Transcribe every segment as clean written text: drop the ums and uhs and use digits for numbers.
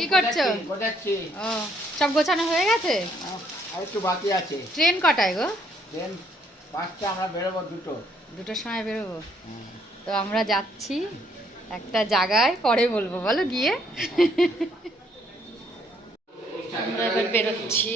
কি করছো? ও সব গোছানো হয়ে গেছে? আর একটু বাকি আছে। ট্রেন কটায় গো? ট্রেন 5টা, আমরা বেরোবো 2টোর সময় বেরোবো। তো আমরা যাচ্ছি একটা জায়গায়, পরে বলবো, বলো গিয়ে। আমরা এবার বেরোচ্ছি।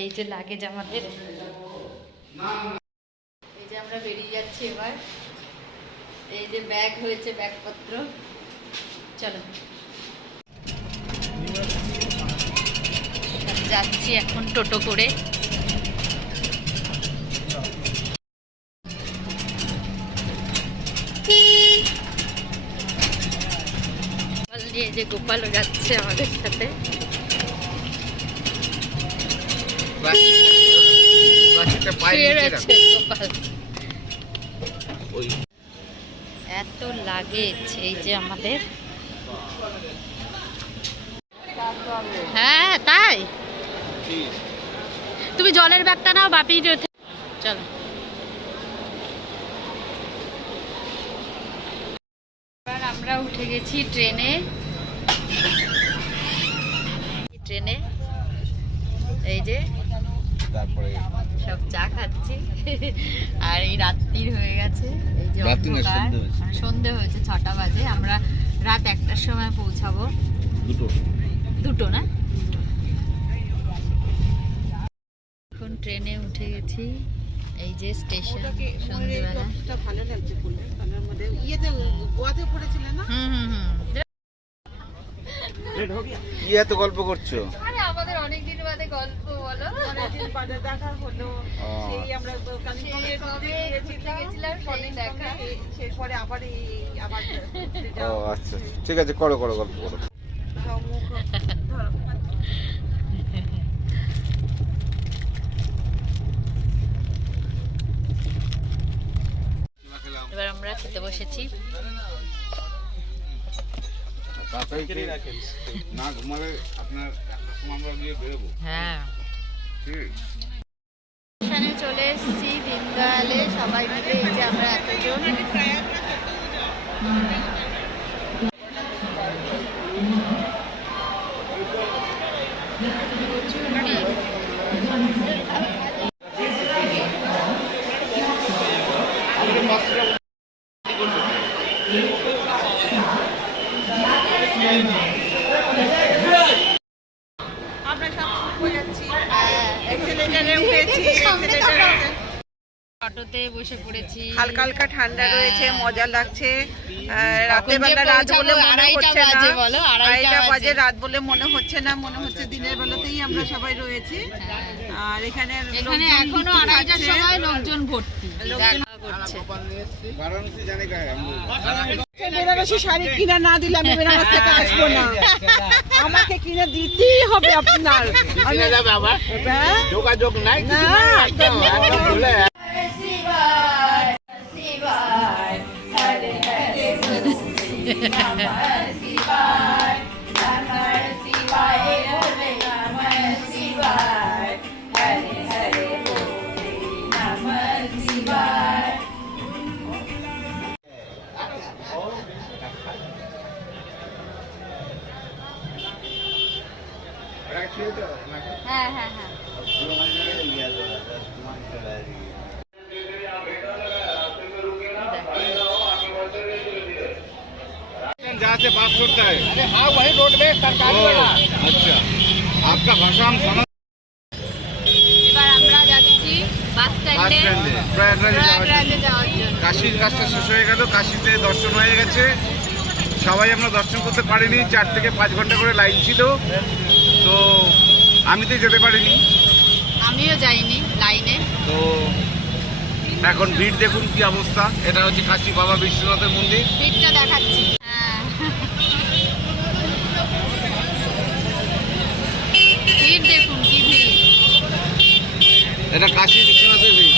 এই যে লাগেজ আমাদের, এই যে আমরা বেরিয়ে যাচ্ছি এবার। এই যে ব্যাগ হয়েছে, ব্যাগপত্র। চলো যাচ্ছি এখন টোটো করে। নিয়ে যে গোপালও যাচ্ছে আমাদের সাথে। এত লাগেজ এই যে আমাদের। হ্যাঁ তাই, তুমি জলের ব্যাগটা নাও, বাপি। চলো এবার আমরা উঠে গেছি ট্রেনে। এই যে তারপরে সব চা খাচ্ছি। আর এই রাত্রির হয়ে গেছে, এই যে সন্ধে হয়েছে, 6টা বাজে। আমরা রাত 1টার সময় পৌঁছাবো। দুটো না, এখন ট্রেনে উঠে গেছি। এই যে স্টেশন, সন্ধ্যেবেলা। ভালো লাগছে ফুলের মধ্যে। ইয়েতে গোয়াতে পড়েছিলে না? কি এত গল্প করছো? আরে আমাদের অনেক দিন বাদে গল্প, বলো। অনেক দিন বাদে দেখা হলো। সেই আমরা গেছিলাম, সেই দেখা। পরে আবার ও আচ্ছা, ঠিক আছে, করো গল্প করো। এবার আমরা খেতে বসেছি। না ঘুমালে আপনার একটা সময় আমরা গিয়ে বেরোবো। হ্যাঁ, স্টেশনে চলে এসেছি, দীনদয়ালে। সবাই মিলে এই যে আমরা এতজন। প্রচুর ভিড়। আমরা সব হয়ে যাচ্ছি। এক্সেলেটারে উঠেছি, অটোতে বসে পড়েছি। হালকা হালকা ঠান্ডা রয়েছে, মজা লাগছে। রাতের বেলা রাত বলে মনে হচ্ছে না, 2:30 বাজে। রাত বলে মনে হচ্ছে না, মনে হচ্ছে দিনের বেলাতেই আমরা সবাই রয়েছি। আর এখানে এখনো 2:30টার সময় লোকজন ভর্তি, দেখা করছে। বেনারসি শাড়ি কিনা না দিলে আমি বেনারস থেকে আসবো না। আমাকে কিনে দিতেই হবে আপনার। যোগাযোগ নাই না, হ্যাঁ হ্যাঁ হ্যাঁ। जहाँ से बात करता है। अरे हाँ, वही रोड में सरकारी वाला। अच्छा, आपका भाषा हम समझ। এবার আমরা যাচ্ছি বাস স্ট্যান্ডে, প্রয়াগরাজে যাওয়ার জন্য। কাশীর কাজটা শেষ হয়ে গেল, কাশীতে দর্শন হয়ে গেছে। সবাই আমরা দর্শন করতে পারিনি, 4 থেকে 5 ঘন্টা করে লাইন ছিল। তো আমি তো যেতে পারিনি, আমিও যাইনি লাইনে। তো এখন ভিড় দেখুন কি অবস্থা। এটা হচ্ছে কাশী বাবা বিশ্বনাথের মন্দির। ভিড়টা দেখাচ্ছি। হ্যাঁ, ভিড় দেখুন কি ভিড়। এটা কাশী বিশ্বনাথের ভিড়।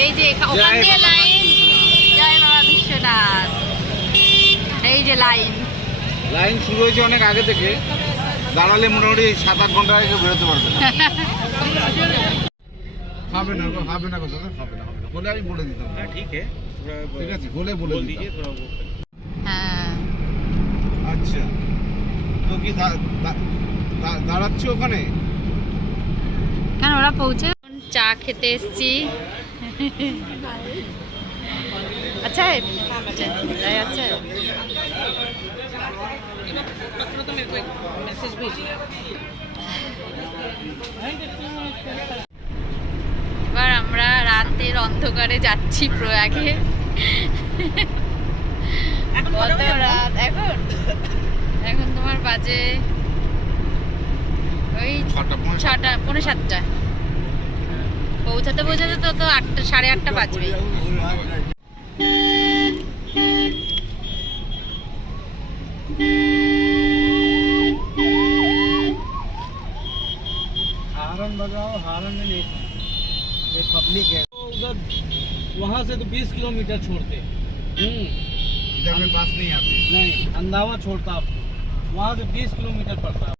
এই যে ওখান দিয়ে লাইন, জয় বাবা বিশ্বনাথ। এই যে লাইন শুরু হয়েছে অনেক আগে থেকে। দাঁড়ালে মোটামুটি 7-8 ঘন্টা আগে বেরোতে পারবে না। হবে না দাদা, হবে না, বলে আমি বলে দিতাম। হ্যাঁ ঠিক আছে, বলে দিতাম। হ্যাঁ আচ্ছা। তো কি দাঁড়াচ্ছ ওখানে? কেন ওরা পৌঁছে চা খেতে এসছি। আচ্ছা আচ্ছা এবার আমরা রাতের অন্ধকারে যাচ্ছি প্রয়াগে। কত রাত এখন? এখন তোমার বাজে ওই 6টা, পৌনে 7টা। পৌঁছাতে তো 8টা, 8:30 বাজবে। हारन बजाओ, हारन में नहीं था, ये पब्लिक है। उधर वहाँ से तो 20 किलोमीटर छोड़ते। इधर में बस नहीं आती। नहीं, अंदावा छोड़ता आपको, वहाँ से 20 किलोमीटर पड़ता है।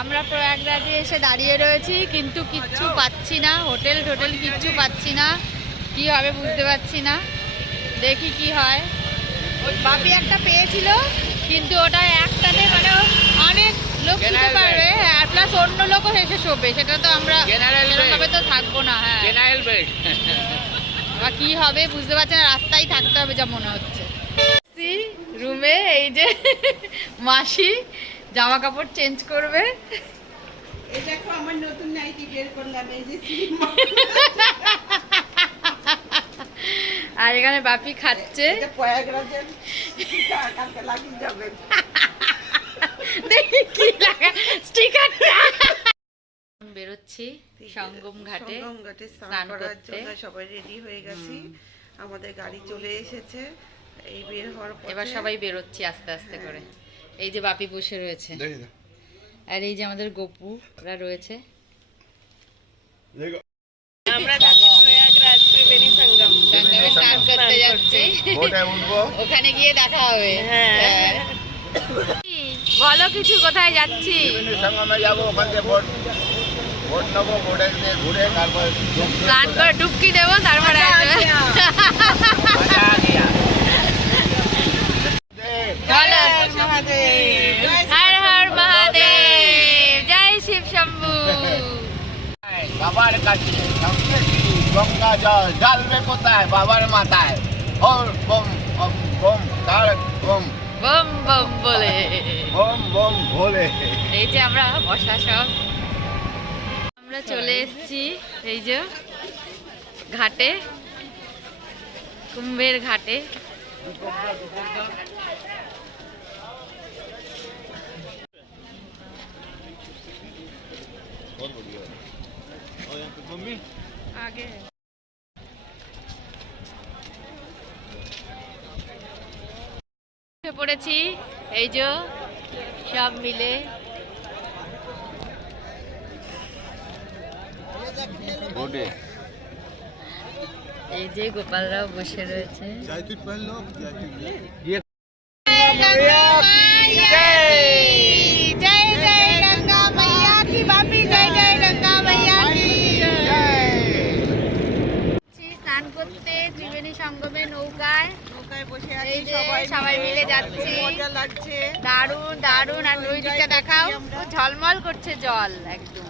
আমরা প্রয়াগরাজে এসে দাঁড়িয়ে রয়েছি, কিন্তু কিচ্ছু পাচ্ছি না, হোটেল কিচ্ছু পাচ্ছি না। কি হবে বুঝতে পারছি না, দেখি কি হয়। বাপি একটা পেয়েছিল, কিন্তু ওটা একটাতে মানে অনেক লোক শুতে পারবে, আর প্লাস অন্য লোকও এসে শোবে, সেটা তো আমরা এরকমভাবে তো থাকবো না। হ্যাঁ, জেনারেল বেড। বা কি হবে বুঝতে পারছি না, রাস্তায় থাকতে হবে যা মনে হচ্ছে। রুমে এই যে মাসি জামা কাপড় চেঞ্জ করবে। এই দেখো আমার নতুন নাইটি বের করলাম, এই যে আর এখানে বাপি খাচ্ছে। এটা প্রয়াগরাজের কালকে লাগিয়ে যাবে। দেখি কি লাগা স্টিকারটা। বেরোচ্ছি সঙ্গম ঘাটে স্নান করার জন্য সবাই রেডি হয়ে গেছি। আমাদের গাড়ি চলে এসেছে, এই বের হওয়ার পথে এবার সবাই বেরোচ্ছি আস্তে আস্তে করে। এই যে বাপি বসে রয়েছে, আর এই যে আমাদের গপু ওরা রয়েছে। আমরা যাচ্ছি প্রয়াগরাজ ত্রিবেণী সঙ্গম। সঙ্গমে স্নান করতে যাচ্ছি, ওখানে গিয়ে দেখা হবে। হ্যাঁ, বলো কিছু, কোথায় যাচ্ছি? সঙ্গমে যাবো, ওখান থেকে বোট নেবো, বোটে ঘুরে তারপর স্নান করে ডুবকি দেবো, তারপরে আসবে। বলো হর হর মহাদেব, জয় শিব শম্ভু। বাবার কাছে গঙ্গা জল ঢালবে কোথায়? বাবার মাথায়। ওম বম ওম বম তারক বম বম বম বলে বম বম ভোলে। এই যে আমরা বসা সব, আমরা চলে এসেছি এই যে ঘাটে, কুম্ভের ঘাটে। আগে পড়েছি এই যে সব মিলে। এই যে গোপালরাও বসে রয়েছে। জয় জয় গঙ্গা मैया की, बापी जय जय गंगा मैया की। স্নান করতে ত্রিবেণী সঙ্গমে নৌকায় বসে এই আছি, যে সবাই মিলে যাচ্ছি, মজা লাগছে। দারুণ দারুণ। আর ওই দিকটা দেখাও, ঝলমল করছে জল একদম।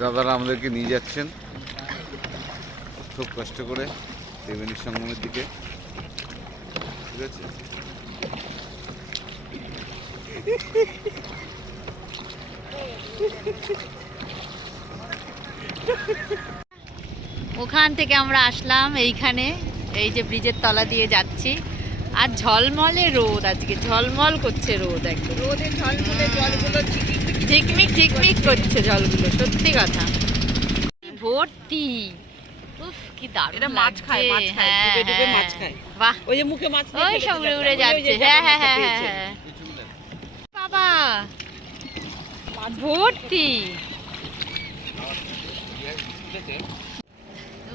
দাদারা আমাদেরকে নিয়ে যাচ্ছেন খুব কষ্ট করে ত্রিবেণী সঙ্গমের দিকে, ঠিক আছে? ওখান থেকে আমরা আসলাম এইখানে, এই যে ব্রিজের তলা দিয়ে যাচ্ছি। আর ঝলমলে রোদ, আজকে ঝলমল করছে রোদ, একদম রোদে ঝলমলে জলগুলো ঝিকমিক ঝিকমিক করছে জলগুলো, সত্যি কথা ভর্তি। উফ কি দারুণ, এটা মাছ খায়, মাছ খায়, ডুবে ডুবে মাছ খায়। বাহ, ওই যে মুখে মাছ নিয়ে ওই ফেলে সব উড়ে দিলাম। উড়ে ওই যাচ্ছে। যে হ্যাঁ হ্যাঁ মাছটা হ্যাঁ পেয়েছে। হ্যাঁ, বাবা ভর্তি।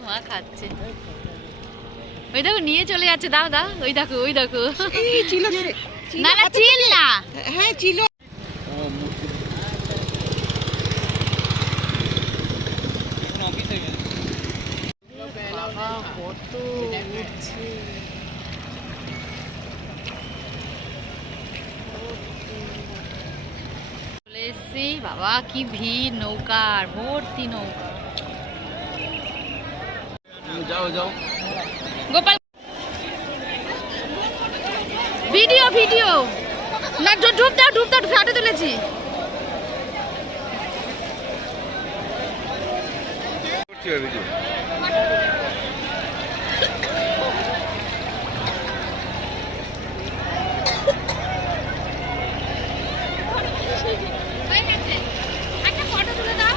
মা খাচ্ছে, ওই দেখো নিয়ে চলে যাচ্ছে। দাও দাও, ওই দেখো ওই দেখো। এই ছিল না না চিল না, হ্যাঁ ছিল। अभी से উঠছে। চলে এসছি, বাবা কি ভিড়, নৌকার ভর্তি নৌকা। যাও যাও গোপাল ভিডিও ভিডিও না, ডুব দাও ফটো তুলেছি। একটা ফটো তুলে দাও।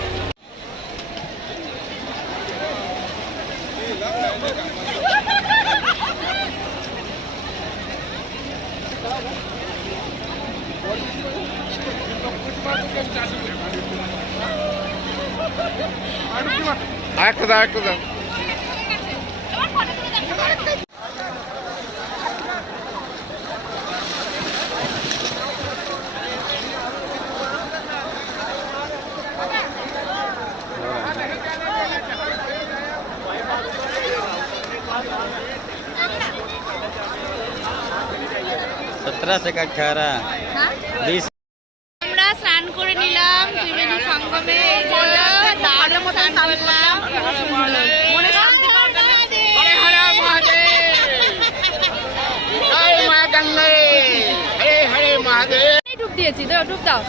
আরেকটা দাও, আরেকটা দাও। আমরা স্নান করে নিলাম ত্রিবেণী সঙ্গমে, দারুণ স্নান করলাম, মনে শান্তি পাবে। ডুব দিয়েছি তো, ডুব দাও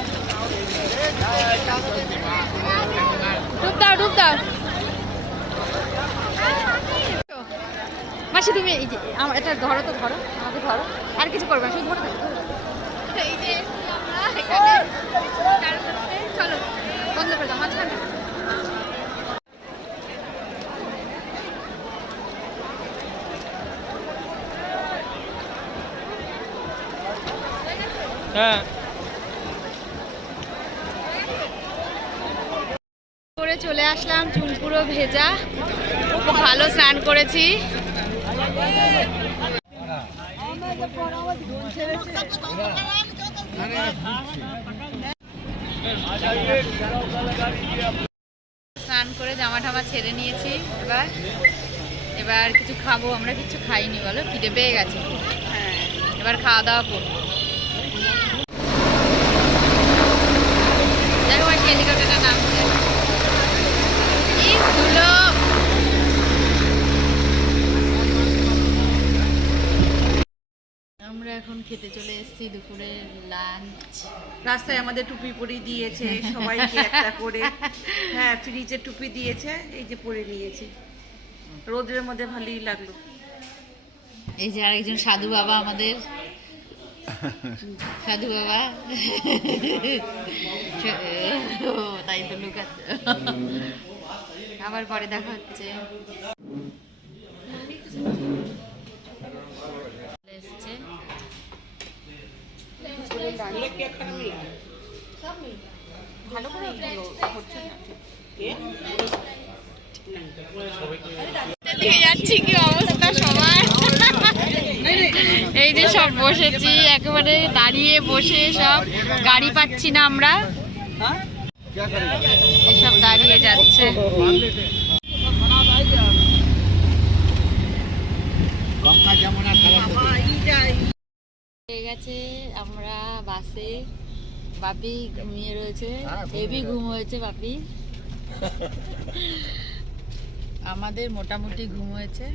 ডুব দাও। মাসি তুমি এই যে এটা ধরো তো, ধরো আমাকে, ধরো, আর কিছু করবে না, শুধু ধরো থাকো। এই যে আমরা এখানে চলো বন্ধ করে দাও মাঝখানে। হ্যাঁ করে চলে আসলাম, চুল পুরো ভেজা, খুব ভালো স্নান করেছি। স্নান করে জামা টামা ছেড়ে নিয়েছি, এবার কিছু খাবো। আমরা কিছু খাইনি, বলো খিদে পেয়ে গেছে, এবার খাওয়া দাওয়া করবো। দেখো হেলিকপ্টারটা নামছে, আমরা এখন খেতে চলে এসেছি, দুপুরের লাঞ্চ। রাস্তায় আমাদের টুপি পরিয়ে দিয়েছে সবাইকে একটা করে, হ্যাঁ ফ্রিজে টুপি দিয়েছে, এই যে পরে নিয়েছি, রোদের মধ্যে ভালোই লাগলো। এই যে আরেকজন সাধু বাবা আমাদের, সাধু বাবা তাই তো লুকাচ্ছে, আবার পরে দেখা হচ্ছে। এসছে ভালো করে হচ্ছে না, দিকে যাচ্ছি, কি অবস্থা সবার। এই যে সব বসেছি একেবারে দাঁড়িয়ে বসে, সব গাড়ি পাচ্ছি না আমরা, এসব দাঁড়িয়ে যাচ্ছে। হয়ে গেছে আমরা বাসে, বাপি ঘুমিয়ে রয়েছে, হেভি ঘুম হয়েছে বাপি, আমাদের মোটামুটি ঘুম হয়েছে।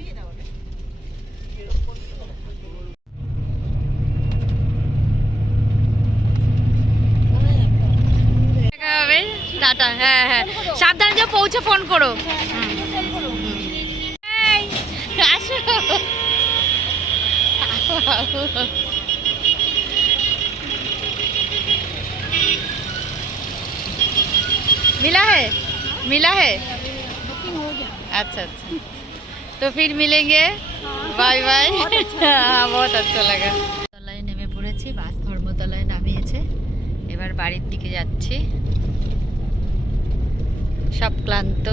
টাটা, হ্যাঁ হ্যাঁ সাবধানে যে পৌঁছে ফোন করো। আসো मिला है अच्छा अच्छा, तो फिर मिलेंगे, बाय बाय। बहुत अच्छा लगा। তলায় নেমে পড়েছি, বাস ধর্মতলায় নামিয়েছে, এবার বাড়ির দিকে যাচ্ছি, সব ক্লান্ত।